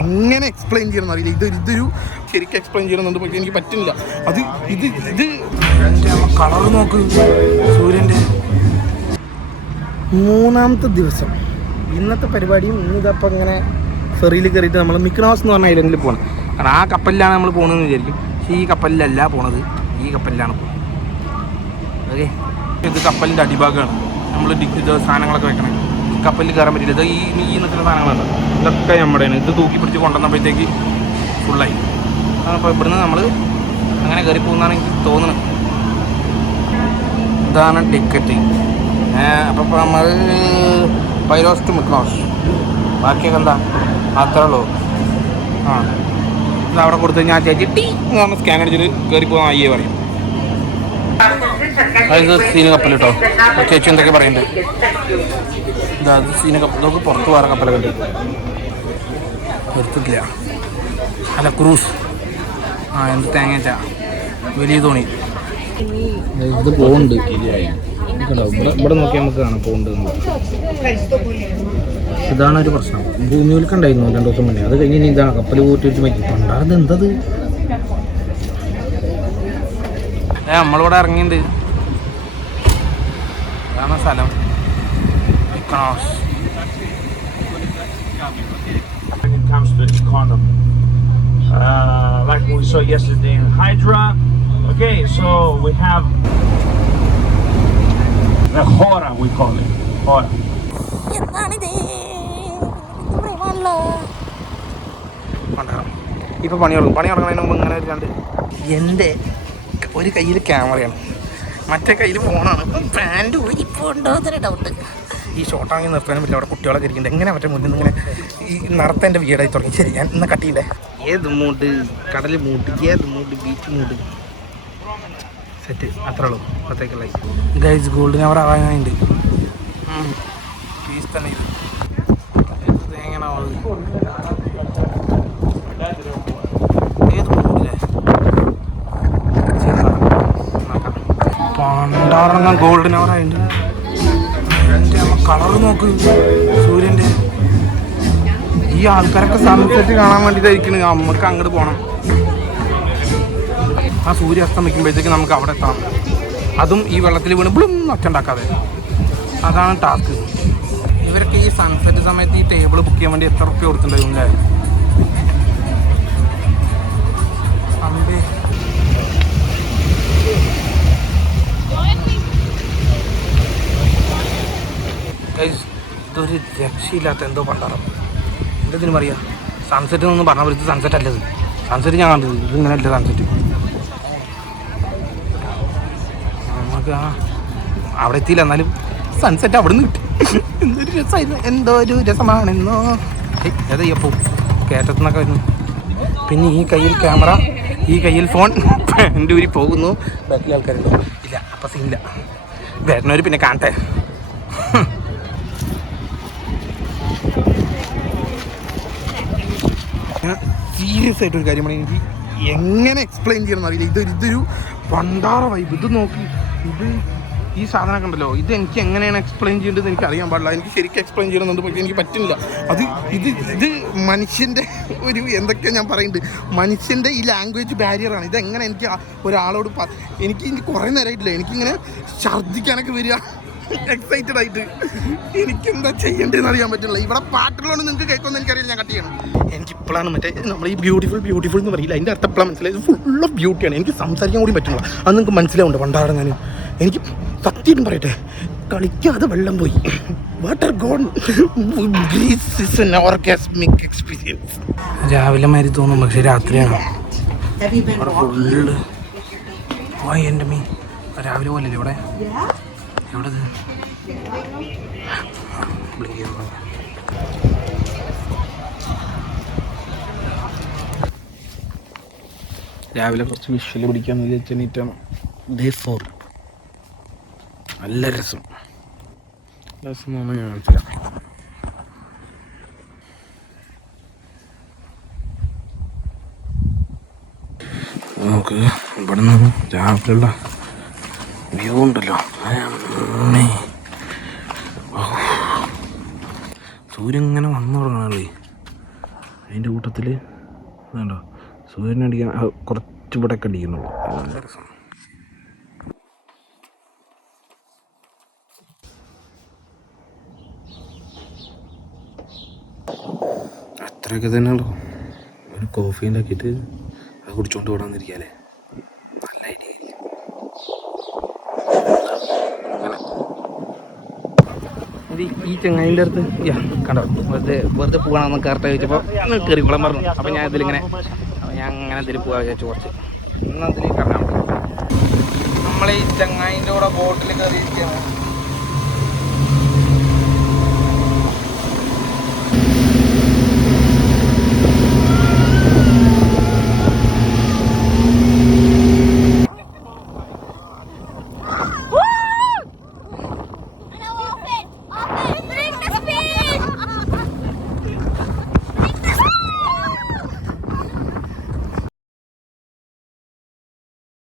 എങ്ങനെ എക്സ്പ്ലെയിൻ ചെയ്യണമെന്ന് അറിയില്ല. ഇതൊരു ശരിക്കും എക്സ്പ്ലെയിൻ ചെയ്യണമെന്നുണ്ട്, പക്ഷേ എനിക്ക് പറ്റുന്നില്ല. അത് ഇത് കളർ നോക്ക് സൂര്യൻ്റെ. മൂന്നാമത്തെ ദിവസം ഇന്നത്തെ പരിപാടിയും ഇന്നിതപ്പോൾ ഇങ്ങനെ ഫെറിയിൽ കയറിയിട്ട് നമ്മൾ മിക്കനോസ് എന്ന് പറഞ്ഞ ഐലൻഡിൽ പോകണം. കാരണം ആ കപ്പലിലാണ് നമ്മൾ പോകുന്നതെന്ന് വിചാരിക്കും, പക്ഷേ ഈ കപ്പലിലല്ല പോണത്, ഈ കപ്പലിലാണ് പോകുന്നത്. ഓക്കെ, ഇത് കപ്പലിൻ്റെ അടിഭാഗമാണ്. നമ്മൾ ഇത് സാധനങ്ങളൊക്കെ വെക്കണം. ഈ കപ്പലിൽ കയറാൻ പറ്റില്ല. ഇത് ഈ നിൽക്കുന്ന സാധനങ്ങളുണ്ട്, ഇതൊക്കെ നമ്മുടെയാണ്. ഇത് തൂക്കി പിടിച്ച് കൊണ്ടുവന്നപ്പോഴത്തേക്ക് ഫുള്ളായി. അപ്പോൾ ഇവിടുന്ന് നമ്മൾ അങ്ങനെ കയറി പോകുന്നതാണ് എനിക്ക് തോന്നുന്നത്. ഇതാണ് ടിക്കറ്റ്. അപ്പോൾ നമ്മൾ പൈലോസ് ടു മിക്നോസ്, ബാക്കിയൊക്കെ എന്താ അത്രേ ഉള്ളൂ. ആ, ഇത് അവിടെ കൊടുത്ത് കഴിഞ്ഞാൽ ആ ചേച്ചി ടീ എന്ന് പറഞ്ഞ സ്കാൻ അടിച്ചിട്ട് കയറി പോകാൻ അയ്യേ പറയും. അതായത് സീന കപ്പൽ കേട്ടോ. ചേച്ചി എന്തൊക്കെ പറയണ്ടേ? ഇതാ അത് സീന കപ്പൽ. ഇതൊക്കെ പുറത്ത് വേറെ കപ്പലൊക്കെ ഉണ്ട്, നിർത്തില്ല. അല്ല, ക്രൂസ്. ആ, എന്ത് തേങ്ങച്ചാ വലിയ തോണി. ഇത് പോകുന്നുണ്ട്. ഇവിടെ നോക്കിയാൽ നമുക്ക് കാണാം പോകുന്നുണ്ട്. ഇതാണ് ഒരു പ്രശ്നം. ഭൂമിയിലൊക്കെ ഉണ്ടായിരുന്നു 2 ദിവസം മുന്നേ. അത് കഴിഞ്ഞ് ഇതാണ് കപ്പൽ കൂട്ടിയിട്ട് മരിക്കും. പണ്ടാറത് എന്തത്? നമ്മളിവിടെ ഇറങ്ങിയിട്ടുണ്ട്. ഇതാണ് സ്ഥലം. Like we saw yesterday in Hydra. Okay, so we have the Hora, we call it. Hora. ഇപ്പോൾ പണി തുടങ്ങുന്നതിന് മുമ്പ് ഇങ്ങനെ രണ്ട് എൻ്റെ ഒരു കയ്യിൽ ക്യാമറയാണ്, മറ്റേ കയ്യിൽ ഫോണാണ്. ഇപ്പം പാൻറ്റ് ഇപ്പോൾ ഉണ്ടോ എന്നൊരു ഡൗട്ട്. ഈ ഷോട്ടാങ്ങി നിർത്താനും പറ്റില്ല. അവിടെ കുട്ടികളൊക്കെ ഇരിക്കുന്നുണ്ട്. എങ്ങനെ മറ്റേ മുന്നിൽ നിന്ന് ഇങ്ങനെ ഈ നടത്തേൻ്റെ വീടായി തുടങ്ങി. ശരി, ഞാൻ ഇന്ന് കട്ടിയില്ലേ. ഏത് മൂഡ്, കടൽ മൂഡ്, ഏത് മൂഡ്, ബീച്ച് മൂഡ്, സെറ്റ് അത്രേ ഉള്ളൂ. അപ്പോഴത്തേക്കുള്ള ഗൈസ് ഗോൾഡിന് അവർ ആവാനുണ്ട്. പീസ് തന്നെ ഇത് എങ്ങനെ ഏത് മൂഡില്ലേ പണ്ടാറങ്ങാൻ ഗോൾഡൻ അവർ ആയിട്ട്. കളർ നോക്ക് സൂര്യൻ്റെ. ഈ ആൾക്കാരൊക്കെ സൺസെറ്റ് കാണാൻ വേണ്ടിയിട്ടായിരിക്കും നമുക്ക് അങ്ങോട്ട് പോകണം. ആ സൂര്യ അസ്തമിക്കുമ്പോഴത്തേക്ക് നമുക്ക് അവിടെ എത്താം. അതും ഈ വെള്ളത്തിൽ വീണ് ബ്ലും ഒച്ച ഉണ്ടാക്കാതെ. അതാണ് ടാസ്ക്. ഇവരൊക്കെ ഈ സൺസെറ്റ് സമയത്ത് ഈ ടേബിൾ ബുക്ക് ചെയ്യാൻ വേണ്ടി എത്ര റുപ്യ കൊടുത്തിട്ടുണ്ടായിരുന്നു അല്ലേ? അമ്പേ. ഇതൊരു രക്ഷയില്ലാത്ത എന്തോ പണ്ടാറം. എന്തെങ്കിലും പറയാ, സൺസെറ്റ് എന്നൊന്നും പറഞ്ഞാൽ ഇത് സൺസെറ്റ് അല്ലത്. സൺസെറ്റ് ഞാൻ കണ്ടത് ഇത് ഇങ്ങനെ അല്ല സൺസെറ്റ്. നമുക്ക് അവിടെ എത്തിയില്ല, എന്നാലും സൺസെറ്റ് അവിടെ നിന്ന് കിട്ടി. എന്തൊരു രസമായിരുന്നു, എന്തോ ഒരു രസമാണെന്നോ. ഏതയ്യപ്പോ കയറ്റത്തുനിന്നൊക്കെ വരുന്നു. പിന്നെ ഈ കയ്യിൽ ക്യാമറ, ഈ കയ്യിൽ ഫോൺ, എൻ്റെ ഊരി പോകുന്നു. ബാക്കിലെ ആൾക്കാരുണ്ടോ? ഇല്ല. അപ്പം സീനില്ല. വരുന്നവർ പിന്നെ കാണട്ടെ. സീരിയസ് ആയിട്ടൊരു കാര്യമാണ്. എനിക്ക് എങ്ങനെ എക്സ്പ്ലെയിൻ ചെയ്യണമെന്ന് അറിയില്ല. ഇതൊരു പണ്ടാറ വൈബ്. ഇത് നോക്കി, ഇത് ഈ സാധനമൊക്കെ ഉണ്ടല്ലോ, ഇത് എനിക്ക് എങ്ങനെയാണ് എക്സ്പ്ലെയിൻ ചെയ്യേണ്ടത് എനിക്ക് അറിയാൻ പാടില്ല. എനിക്ക് ശരിക്കും എക്സ്പ്ലെയിൻ ചെയ്യണമെന്നുണ്ട്, പക്ഷേ എനിക്ക് പറ്റുന്നില്ല. ഇത് മനുഷ്യൻ്റെ ഒരു എന്തൊക്കെയാണ് ഞാൻ പറയുന്നുണ്ട്, മനുഷ്യൻ്റെ ഈ ലാംഗ്വേജ് ബാരിയറാണ്. ഇതെങ്ങനെ എനിക്ക് ഒരാളോട് എനിക്ക് കുറേ നേരമായിട്ടില്ല, എനിക്കിങ്ങനെ ഛർദ്ദിക്കാനൊക്കെ വരിക എക്സൈറ്റഡ് ആയിട്ട്. എനിക്കെന്താ ചെയ്യേണ്ടതെന്ന് അറിയാൻ പറ്റില്ല. ഇവിടെ പാട്ടുള്ളതുകൊണ്ട് നിങ്ങൾക്ക് കേൾക്കുമെന്ന് എനിക്കറിയില്ല. ഞാൻ കട്ട് ചെയ്യണം. എനിക്കിപ്പോഴാണ് മറ്റേ നമ്മൾ ഈ ബ്യൂട്ടിഫുൾ എന്ന് പറയില്ല, അതിൻ്റെ അർത്ഥം എപ്പോഴാണ് മനസ്സിലായത്. ഫുൾ ഓഫ് ബ്യൂട്ടിയാണ്. എനിക്ക് സംസാരിക്കാൻ കൂടി പറ്റുന്നില്ല. അത് നിങ്ങൾക്ക് മനസ്സിലാവുണ്ട്. പണ്ടാറ് ഞാൻ എനിക്ക് സത്യം പറയട്ടെ, കളിക്കാതെ വെള്ളം പോയി. Water gone orgasmic experience. രാവിലെ മാതിരി തോന്നും, പക്ഷേ രാത്രിയാണ് അവിടെ ഫുള്ള്. എൻ്റെ മീ രാവിലെ പോലല്ലേ ഇവിടെ? എവിടെ രാവിലെ കുറച്ച് വിഷ്വൽ പിടിക്കാമെന്ന് വിചാരിച്ച നീറ്റാണ്. ഡേ 4 നല്ല രസം ഞാൻ കാണിച്ചില്ല. നമുക്ക് ഇവിടെ നിന്ന് രാവിലെയുള്ള വ്യൂ ഉണ്ടല്ലോ, സൂര്യൻ ഇങ്ങനെ വന്നു തുടങ്ങണല്ലേ. അതിൻ്റെ കൂട്ടത്തിൽ വേണ്ടോ സൂര്യനടിക്കാൻ കുറച്ച് ഇവിടെ ഒക്കെ അടിക്കുന്നുള്ളൂ. അത്രയൊക്കെ തന്നെയുള്ളൂ. ഒരു കോഫി ഉണ്ടാക്കിയിട്ട് അത് കുടിച്ചോണ്ട് ഓടാന്നിരിക്കാല്ലേ, നല്ല ഐഡിയ ആയിരിക്കും. ഈ ചെങ്ങായിൻ്റെ അടുത്ത് കണ്ടോ വെറുതെ പോകണമെന്ന് കറക്റ്റ് ചോദിച്ചപ്പോൾ കയറിക്കോളാൻ പറഞ്ഞു. അപ്പോൾ ഞാൻ ഇതിലിങ്ങനെ അങ്ങനെ ഇതിൽ പോകാൻ വിചാരിച്ചു കുറച്ച് എന്നാൽ ഇതിൽ കറങ്ങാൻ. നമ്മളെ ഈ ചെങ്ങായിൻ്റെ കൂടെ ബോട്ടിൽ കയറിയിരിക്കുകയാണ്.